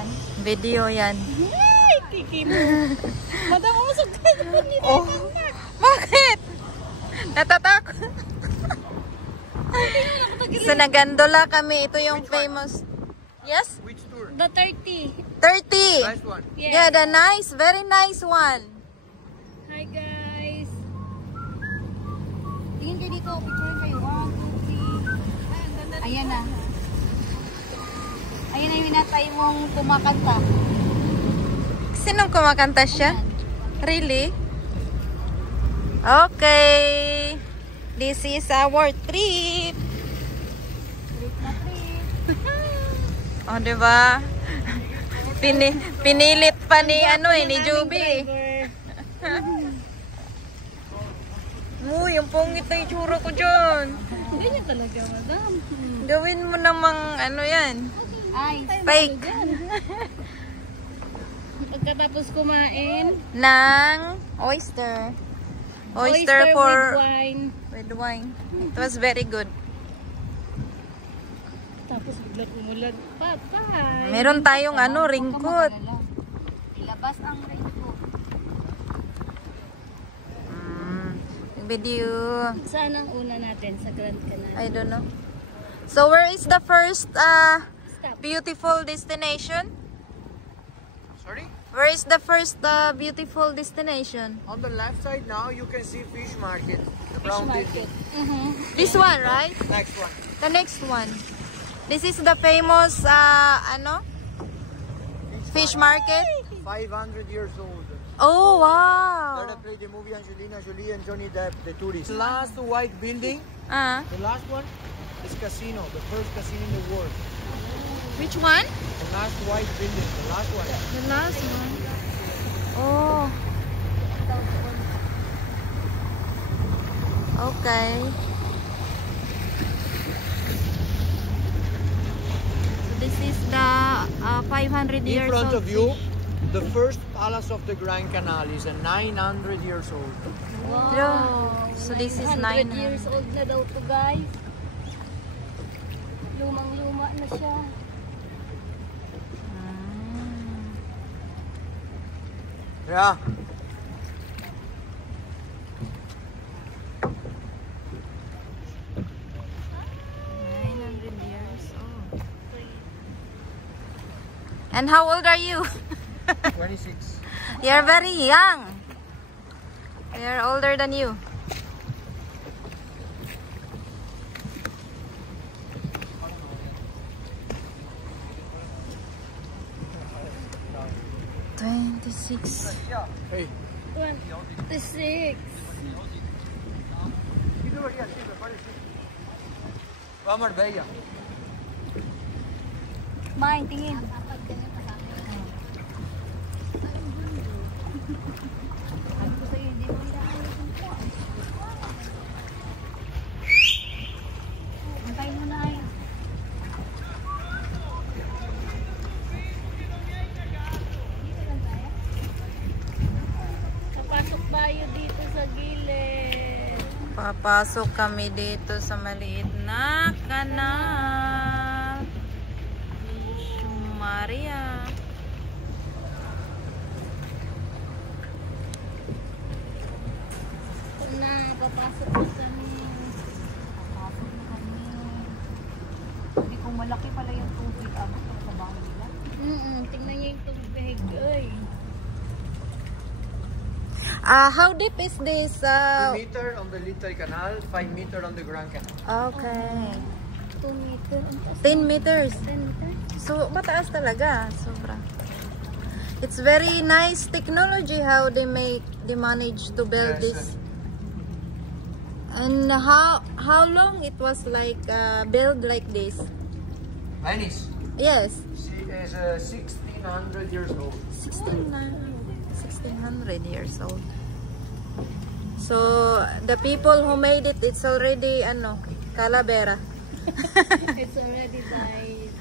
yan? Video yan. Ay, kiki mo. Madam, umusog ka doon nila. Oh, bakit? Natatakot. So, nagandola kami. Ito yung famous. Yes? Which tour? The 30. 30. Nice one. Yeah, the nice, very nice one. Hi guys. Tingin kayo dito. Picture kayo. 1, 2, 3. Ayan na. Ayan na yung minatay mong kumakanta. Sinong kumakanta siya? Really? Okay. This is our trip. Trip na trip. O, oh, diba? Pinilit pa ni, ni Juby. Yung pungit na itsura ko dyan. Ganyan talaga, madam. Gawin mo namang, yan. Ay, Fake. pagkatapos kumain, Ng oyster. Oyster for... with wine. With wine. It was very good. Tapos biglang umulan. Patay. Meron tayong ringkot. Ilabas ang raincoat. Video. Saan ang una natin? Sa Grand Canal? I don't know. So where is the first Stop. beautiful destination? Sorry? Where is the first beautiful destination? On the left side now you can see fish market. The brown Market. building. This one, right? Next one. The next one. This is the famous fish market. 500 years old. Oh There wow. they play the movie Angelina Jolie and Johnny Depp, the tourist. Last white building. The last one is casino, the first casino in the world. Which one? The last white building, the last one. The last one. Oh. Okay. So this is the 500 In years front old of you, the first palace of the Grand Canal is a 900 years old. Wow. So this is 100 900 years old na daw to, guys. Lumang-luma na siya. Yeah. And how old are you? 26. You're very young. You're older than you. Hey. 26. Vamos Marbella. May, tingin. Antayin mo na ay. Kapasok tayo dito sa gilid. Papasok kami dito sa maliit na kanal. Maria. Na, papasok na kami. Papasok na kami. Hindi kung malaki pala yung tubig. Sa bahay nila. Tingnan niyo yung tubig. Ay. How deep is this? 2 meter on the Little Canal, 5 meter on the Grand Canal. Okay. 2 meter. 10 meters. 10 meter. So, mataas talaga. Sobra. It's very nice technology how they manage to build Yes. this. And how long it was like built like this? Venice. Yes. She is 1600 years old. 1600 years old. So, the people who made it, it's already, Calavera. It's already died.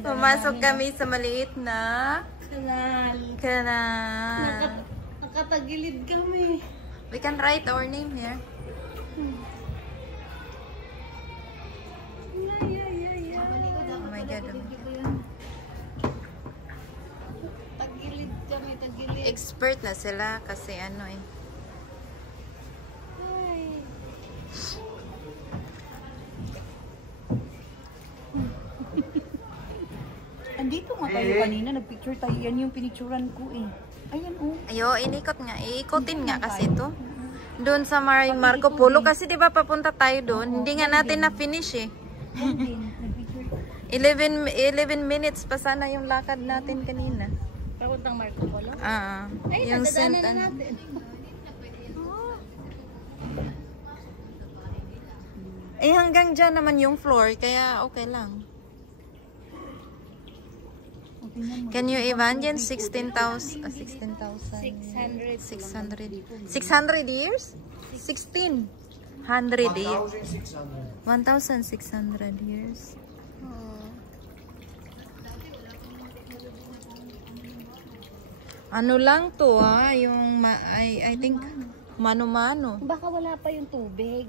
Pumasok kami sa maliit na Kanal. kanal. Nakatagilid kami. We can write our name here. expert na sila kasi ano eh. Andito nga tayo kanina, nagpicture tayo. Yan yung pinicturan ko eh. Ayan oh. Ayo, inikot nga. Iikotin nga kasi to. Doon sa Marco Polo kasi 'di ba papunta tayo doon. Hindi nga natin na finish eh. 11 minutes pa sana yung lakad natin kanina. Papuntang Marco Polo? Ay, yung natadaanan na natin. Eh hanggang dyan naman yung floor kaya okay lang. Can you imagine 16,000 600 years? 1,600 years. 1,600 years. Ano lang to yung I think mano-mano. Baka wala pa yung tubig.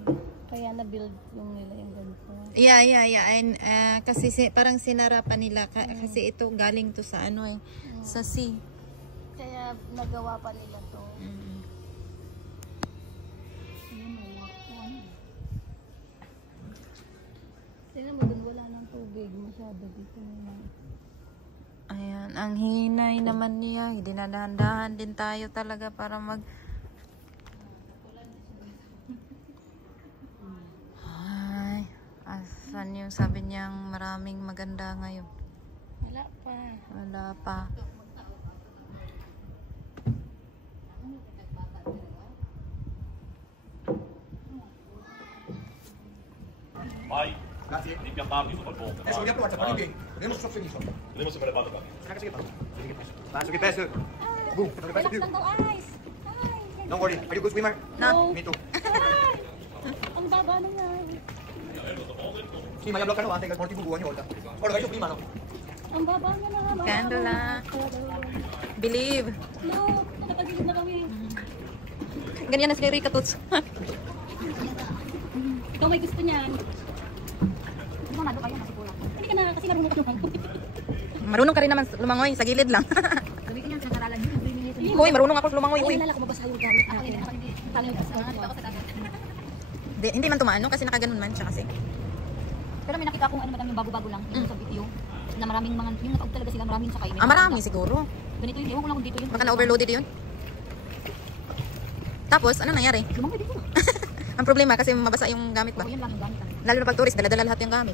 Kaya na-build yung nila yung ganito. Yeah. And, kasi parang sinarapan nila kasi ito galing to sa ano eh, sa sea. Kaya nagawa pa nila to. Tingnan mo dun, wala nang tubig masyado dito naman. Ayan, ang hinay naman niya. Dinadahan-dahan din tayo talaga para mag Asan yung sabi niyang maraming maganda ngayon? Wala pa. Wala pa. Vai. Grazie. L'impiantabile sopra il ponte. Adesso vogliamo provare a fare il vediamo se sono finito. Vediamo se me le vado qua. Ragazzi che fa? Adesso che peso. Boom, non ne peso più. Don't worry, are you a good swimmer? No. Me too. Ang baba na nga. Sì, ma bloccano avanti che molti bubu ogni volta. Ora vai su prima, no? Ang baba na nga. Candela. Believe. No, nakapagilid na kami. Ganyan na si Rika Tuts. Ikaw may gusto niyan. Ikaw na, doon kayo, nasi pula. Hindi ka na, kasi marunong ka doon. Marunong ka rin naman lumangoy sa gilid lang. Sabi ko niyan, sa karalan yun. Uy, marunong ako lumangoy. Uy. Hindi na lang kumabasa yung gamit natin. Paano yung kasi? Hindi man tumaano kasi nakaganon man siya kasi. Pero may nakita akong ano madam yung bago-bago lang yung sa video na maraming mga yung natawag talaga sila maraming sakay. Marami siguro. Ganito yun, ewan ko lang kung dito yun. Baka na-overloaded yun. Tapos, ano nangyari? Lumangoy dito. Ang problema kasi mabasa yung gamit ba? Oo, yun lang yung gamit. Lalo na pag tourist, dala-dala lahat yung gamit.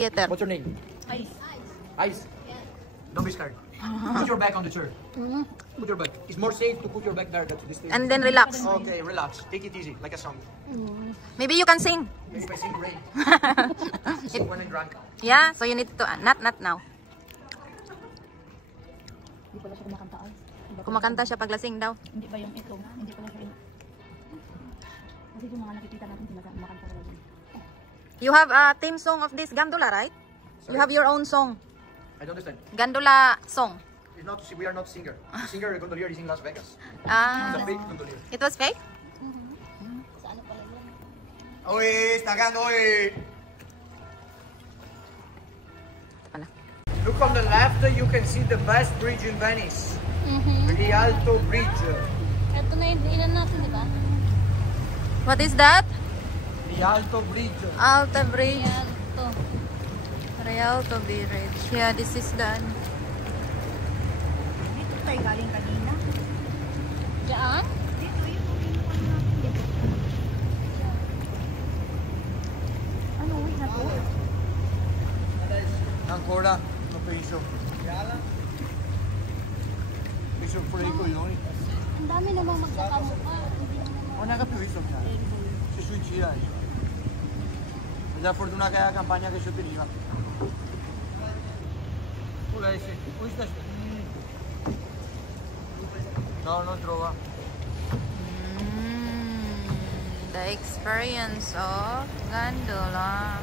Peter. What's your name? Ice. Ice. Don't be scared. Put your back on the chair. Put your back. It's more safe to put your back there than this thing. And then relax. Okay, relax. Take it easy, like a song. Maybe you can sing. Maybe if I sing great. So when I'm drunk. Yeah, so you need to, not now. Hindi pala siya kumakanta ay. Kumakanta siya pag lasing daw. Hindi ba yung ito? Hindi pala siya. Kasi yung mga nakikita natin sila kumakanta talaga. You have a theme song of this Gandola, right? You have your own song. I don't understand. Gandola song. It's not, we are not singer. The singer gondolier is in Las Vegas. It's Ah, a fake gondolier. it was fake? Sa ano pala yan? Oy, stagan, oy! Wala. Look on the left, you can see the best bridge in Venice. Rialto Bridge. Ito na yung ilan natin, di ba? What is that? Rialto Bridge. Alta Bridge. Yan, ito. Rialto Bridge. Yeah, this is the... Dito tayo galing kanina. Diyan? Dito yun. Ano, wait na to? Ancora, non penso. Penso pure i coglioni. Ang dami namang magkakamukha. Non ha più visto si suicida. È la fortuna che è la campagna che si otteneva. No, non trova. The experience of Gondola.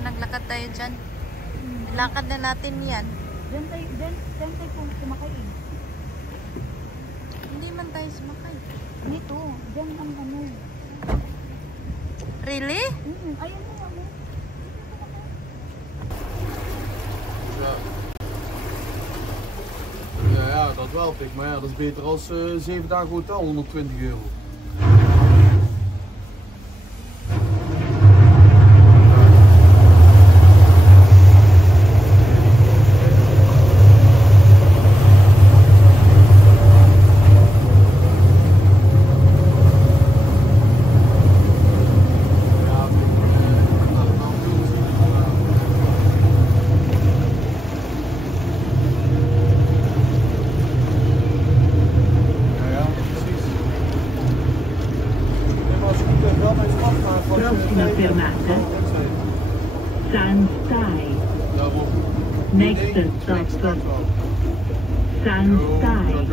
Naglakad tayo dyan. Lakad na natin yan. Diyan tayo kumakay eh. Hindi man tayo sumakay. Dito, diyan ang ano. Really? Ayun mo, ano? Ja, dat wel, pik. Maar ja, dat is beter als 7 dagen hotel, 120 euro. Prossima fermata, San Stai. Next stop, San Stai.